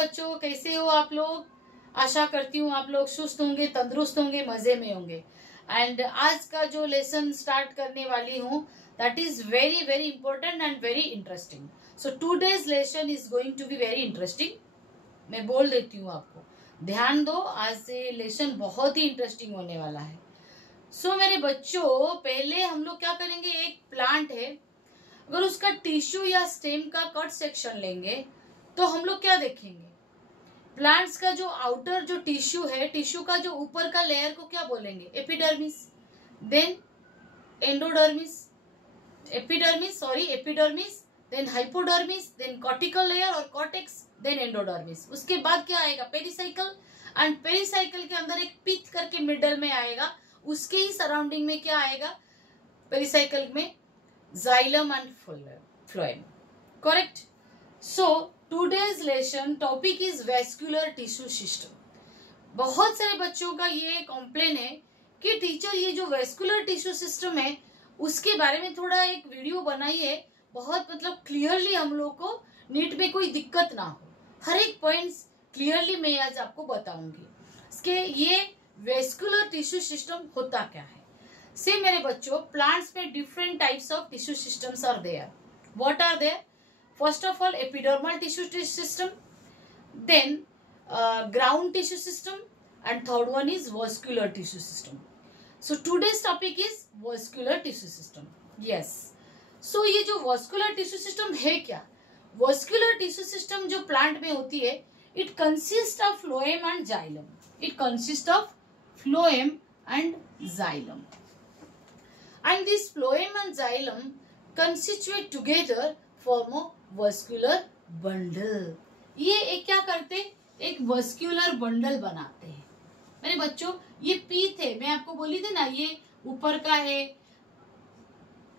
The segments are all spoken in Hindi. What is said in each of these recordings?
बच्चों, कैसे हो आप लोग? आशा करती हूँ आप लोग सुस्त होंगे, तंदुरुस्त होंगे, मजे में होंगे। एंड आज का जो लेसन स्टार्ट करने वाली हूँ that is very very important and very interesting. So today's lesson is going to be very interesting. मैं बोल देती हूँ आपको, ध्यान दो, आज से लेसन बहुत ही इंटरेस्टिंग होने वाला है। सो मेरे बच्चों, पहले हम लोग क्या करेंगे, एक प्लांट है, अगर उसका टिश्यू या स्टेम का कट सेक्शन लेंगे तो हम लोग क्या देखेंगे, प्लांट्स का जो आउटर जो टिश्यू है, टिश्यू का जो ऊपर का लेयर को क्या बोलेंगे, epidermis, then endodermis, epidermis, then hypodermis, then cortical layer और कॉर्टेक्स, देन एंडोडर्मिस। उसके बाद क्या आएगा, पेरिसाइकल, एंड पेरिसाइकल के अंदर एक पिथ करके मिडल में आएगा, उसके ही सराउंडिंग में क्या आएगा, पेरिसाइकल में xylem and phloem. Correct. So today's lesson topic is vascular tissue system. बहुत सारे बच्चों का ये कॉम्प्लेन है कि टीचर ये जो वेस्कुलर टिश्यू सिस्टम है उसके बारे में थोड़ा एक वीडियो बनाइए, बहुत मतलब क्लियरली हम लोग को नीट में कोई दिक्कत ना हो, हर एक पॉइंट्स क्लियरली मैं आज आपको बताऊंगी। इसके ये वेस्कुलर टिश्यू सिस्टम होता क्या है। से मेरे बच्चों, प्लांट्स में different types of tissue systems are there. What are there? First of all, epidermal tissue system, then ground tissue system, and third one is vascular tissue system. So today's topic is vascular tissue system. Yes. So ये जो vascular tissue system है क्या? Vascular tissue system जो plant में होती है, it consists of phloem and xylem. It consists of phloem and xylem. And this phloem and xylem constitute together form a vascular bundle. ये एक क्या करते, एक वस्कुलर बंडल बनाते हैं। मेरे बच्चों, ये पीथ है, मैं आपको बोली थी ना, ये ऊपर का है,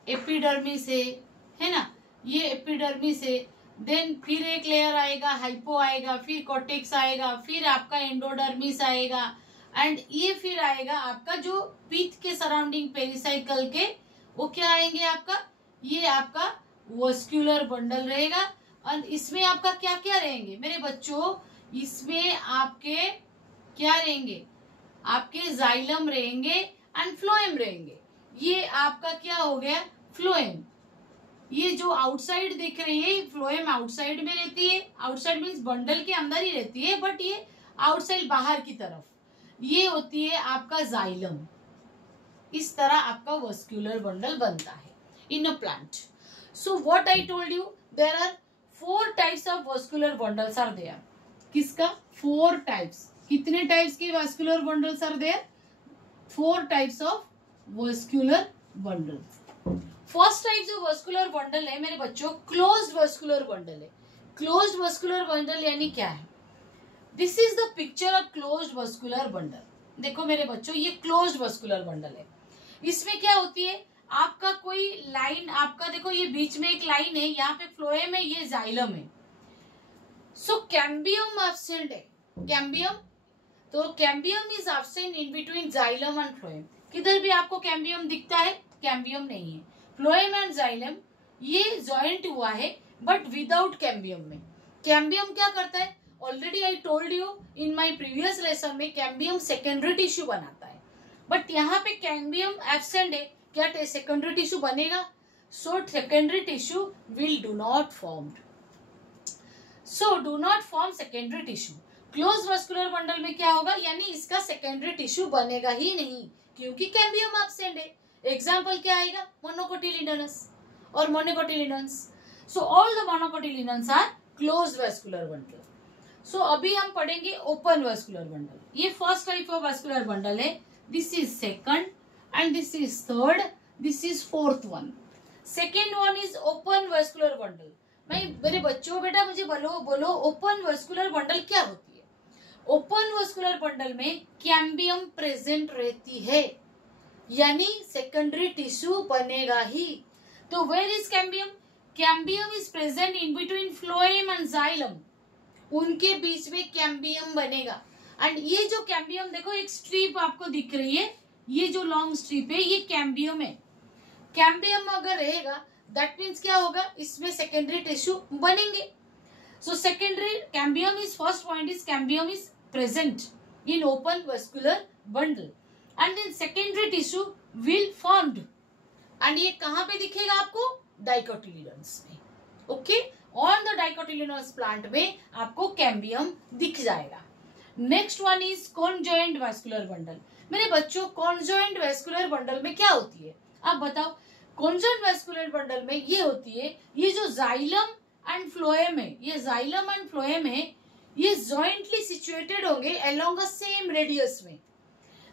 एपिडर्मिस है ना, ये एपिडर्मिस है, देन फिर एक लेयर आएगा, हाइपो आएगा, फिर कॉर्टेक्स आएगा, फिर आपका एंडोडर्मिस आएगा, एंड ये फिर आएगा आपका जो पीथ के सराउंडिंग पेरिसाइकल के, वो क्या आएंगे आपका, ये आपका वस्कुलर बंडल रहेगा। और इसमें आपका क्या क्या रहेंगे मेरे बच्चों, इसमें आपके क्या रहेंगे, आपके जाइलम रहेंगे एंड फ्लोएम रहेंगे। ये आपका क्या हो गया, फ्लोएम। ये जो आउटसाइड दिख रही है, फ्लोएम आउटसाइड में रहती है, आउटसाइड मीन्स बंडल के अंदर ही रहती है, बट ये आउटसाइड बाहर की तरफ, ये होती है आपका जाइलम। इस तरह आपका वस्कुलर बंडल बनता है in a plant. So what I told you, there are 4 types of vascular bundles are there. किसका? 4 types. कितने types के vascular bundles are there? 4 types of vascular bundles. First types of vascular bundle है मेरे बच्चों, closed vascular bundle है। Closed vascular bundle यानी क्या है? This is the picture of closed vascular bundle. देखो मेरे बच्चों, ये closed vascular bundle है। इसमें क्या होती है, आपका कोई लाइन, आपका देखो ये बीच में एक लाइन है, यहाँ पे फ्लोएम है, ये जाइलम है। सो कैम्बियम एब्सेंट है, कैम्बियम, तो cambium is absent in between xylem and phloem. किधर भी आपको कैम्बियम दिखता है, कैम्बियम नहीं है। फ्लोएम एंड जाइलम ये जॉइंट हुआ है बट विदाउट कैम्बियम में। कैम्बियम क्या करता है, already I told you in my previous lesson में, कैम्बियम सेकेंडरी टिश्यू बनाता है, बट यहाँ पे कैम्बियम एब्सेंट है, क्या सेकेंडरी टिश्यू बनेगा? So secondary tissue will do not form, so do not form secondary tissue. Close vascular bundle में क्या होगा, यानी इसका सेकेंडरी टिश्यू बनेगा ही नहीं, क्योंकि कैम्बियम एब्सेंट है। एग्जाम्पल क्या आएगा, मोनोकोटिलिडनस और monocotyledons. So all the monocotyledons are close vascular bundle. So अभी हम पढ़ेंगे ओपन वस्कुलर बंडल। ये first type of vascular bundle है, this is second and this is third, this is fourth one. Second one is open vascular bundle. मैं मेरे बच्चों, बेटा मुझे बोलो ओपन वस्कुलर बंडल क्या होती है। ओपन वस्कुलर बंडल में कैम्बियम प्रेजेंट रहती है, यानी सेकेंडरी टिश्यू बनेगा ही। तो where is cambium? Cambium is present in between phloem and xylem, उनके बीच में कैम्बियम बनेगा। एंड ये जो कैम्बियम देखो, एक स्ट्रिप आपको दिख रही है, ये जो लॉन्ग स्ट्रिप है ये कैम्बियम है। कैम्बियम अगर रहेगा दैट मीन्स क्या होगा, इसमें सेकेंडरी टिश्यू बनेंगे। So secondary cambium is, first point is cambium is present in open vascular bundle and then secondary tissue will formed and ये कहाँ पे दिखेगा आपको, डाइकोटिलिडन्स में. ओके, ऑन द डाइकोटिलिडन्स प्लांट में आपको कैम्बियम दिख जाएगा. Next one is conjoint vascular bundle. मेरे बच्चों कॉन्जॉइंट वैस्कुलर बंडल में क्या होती है आप बताओ. कॉन्जॉइंट वैस्कुलर बंडल में ये होती है, ये जो जाइलम एंड फ्लोएम है, ये जाइलम एंड फ्लोएम है, ये जॉइंटली सिचुएटेड होंगे अलोंग अ सेम रेडियस में.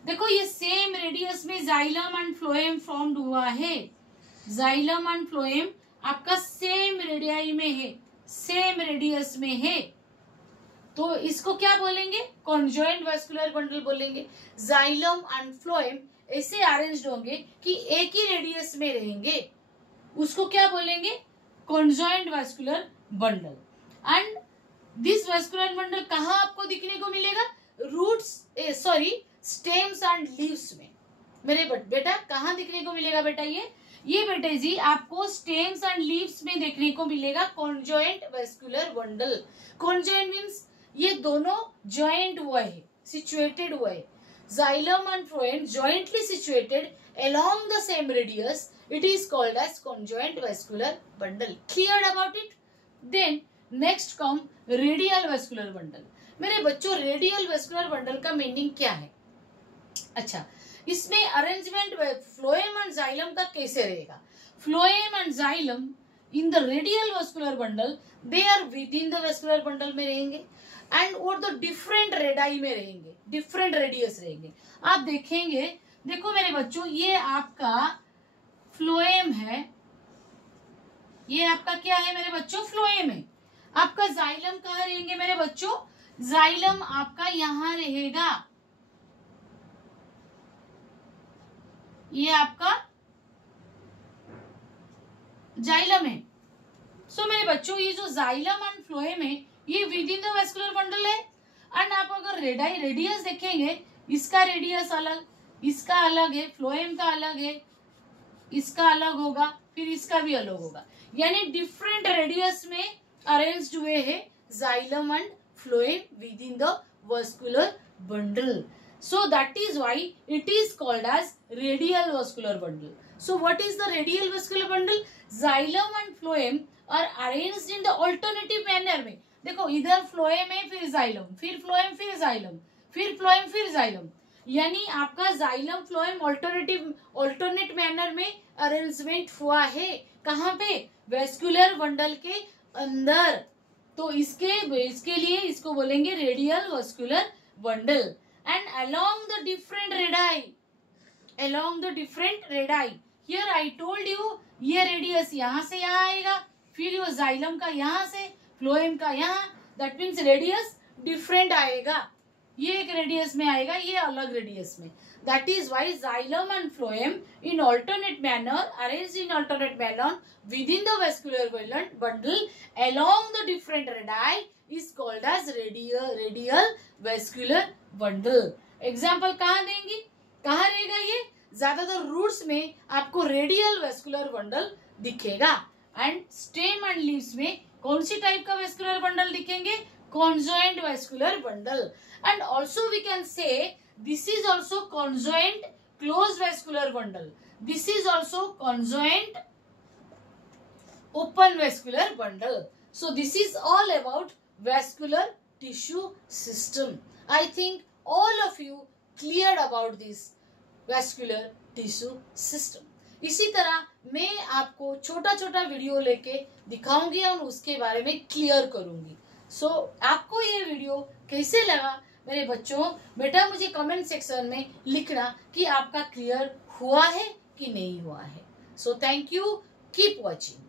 देखो ये सेम रेडियस में जाइलम एंड फ्लोएम फॉर्म्ड हुआ है. जाइलम एंड फ्लोएम आपका सेम रेडियाई में है, सेम रेडियस में है, तो इसको क्या बोलेंगे, कॉन्जॉइंट वैस्कुलर बंडल बोलेंगे. जाइलम एंड फ्लोएम ऐसे अरेंज्ड होंगे कि एक ही रेडियस में रहेंगे, उसको क्या बोलेंगे, conjoint vascular bundle. And this vascular bundle कहाँ आपको दिखने को मिलेगा, रूट्स स्टेम्स एंड लीव्स में. मेरे बेटा कहाँ दिखने को मिलेगा बेटा, ये बेटे जी आपको स्टेम्स एंड लीव्स में देखने को मिलेगा conjoint vascular bundle. Conjoint means ये दोनों जॉइंट हुआ है, सिचुएटेड हुआ है. Xylem and phloem jointly situated along the same radius, it is called as conjoint vascular bundle. Cleared about it? Then next come radial vascular bundle. मेरे बच्चों रेडियल वेस्कुलर बंडल का मीनिंग क्या है. अच्छा, इसमें अरेंजमेंट फ्लोएम एंड जाइलम का कैसे रहेगा. Phloem and xylem in the radial vascular bundle they are within the vascular bundle में रहेंगे एंड और द डिफरेंट रेडाई में रहेंगे, डिफरेंट रेडियस रहेंगे. आप देखेंगे, देखो मेरे बच्चों ये आपका फ्लोएम है, ये आपका क्या है मेरे बच्चों, फ्लोएम है. आपका जाइलम कहाँ रहेंगे मेरे बच्चों, जाइलम आपका यहां रहेगा, ये आपका जाइलम है. सो मेरे बच्चों ये जो जाइलम एंड फ्लोएम है ये with in the vascular bundle है. एंड आप अगर रेडियस देखेंगे, इसका रेडियस अलग, इसका अलग है, फ्लोएम का अलग है, इसका अलग होगा, फिर इसका भी अलग होगा, यानी डिफरेंट रेडियस में अरेंज्ड हुए हैं xylem and phloem with in the vascular bundle. So that is why it is called as radial vascular bundle. So what is the radial vascular bundle? Xylem and phloem are arranged in the alternative manner में. देखो इधर फ्लोएम है, फिर जाइलम, फिर फ्लोएम, फिर जाइलम, फिर फ्लोएम, फिर जाइलम, यानी आपका जाइलम फ्लोएम ऑल्टरनेट मैनर में अरेंजमेंट हुआ है. कहाँ पे, वेस्कुलर बंडल के अंदर. तो इसके लिए इसको बोलेंगे radial vascular bundle. And along the different radii, here I told you ये रेडियस यहाँ से यहाँ आएगा, फिर ये जाइलम का यहाँ से, फ्लोएम का यहाँ, that means रेडियस डिफरेंट आएगा. ये एक रेडियस में आएगा, ये अलग रेडियस में. That is why xylem and phloem in alternate manner, arranged in alternate manner within the vascular bundle along the different radii is called as radial vascular bundle. Example कहाँ देंगी, कहाँ रहेगा, ये ज्यादातर रूट्स में आपको रेडियल वेस्कुलर बंडल दिखेगा. एंड स्टेम एंड लीव्स में कौन सी टाइप का वेस्कुलर बंडल दिखेंगे, conjoint vascular bundle. And also we can say this is also conjoint closed vascular bundle. This is also conjoint open vascular bundle. So this is all about vascular tissue system. I think all of you cleared about this vascular tissue system. इसी तरह मैं आपको छोटा छोटा वीडियो लेके दिखाऊंगी और उसके बारे में क्लियर करूंगी. सो आपको ये वीडियो कैसे लगा मेरे बच्चों, बेटा मुझे कमेंट सेक्शन में लिखना कि आपका क्लियर हुआ है कि नहीं हुआ है. So thank you, keep watching.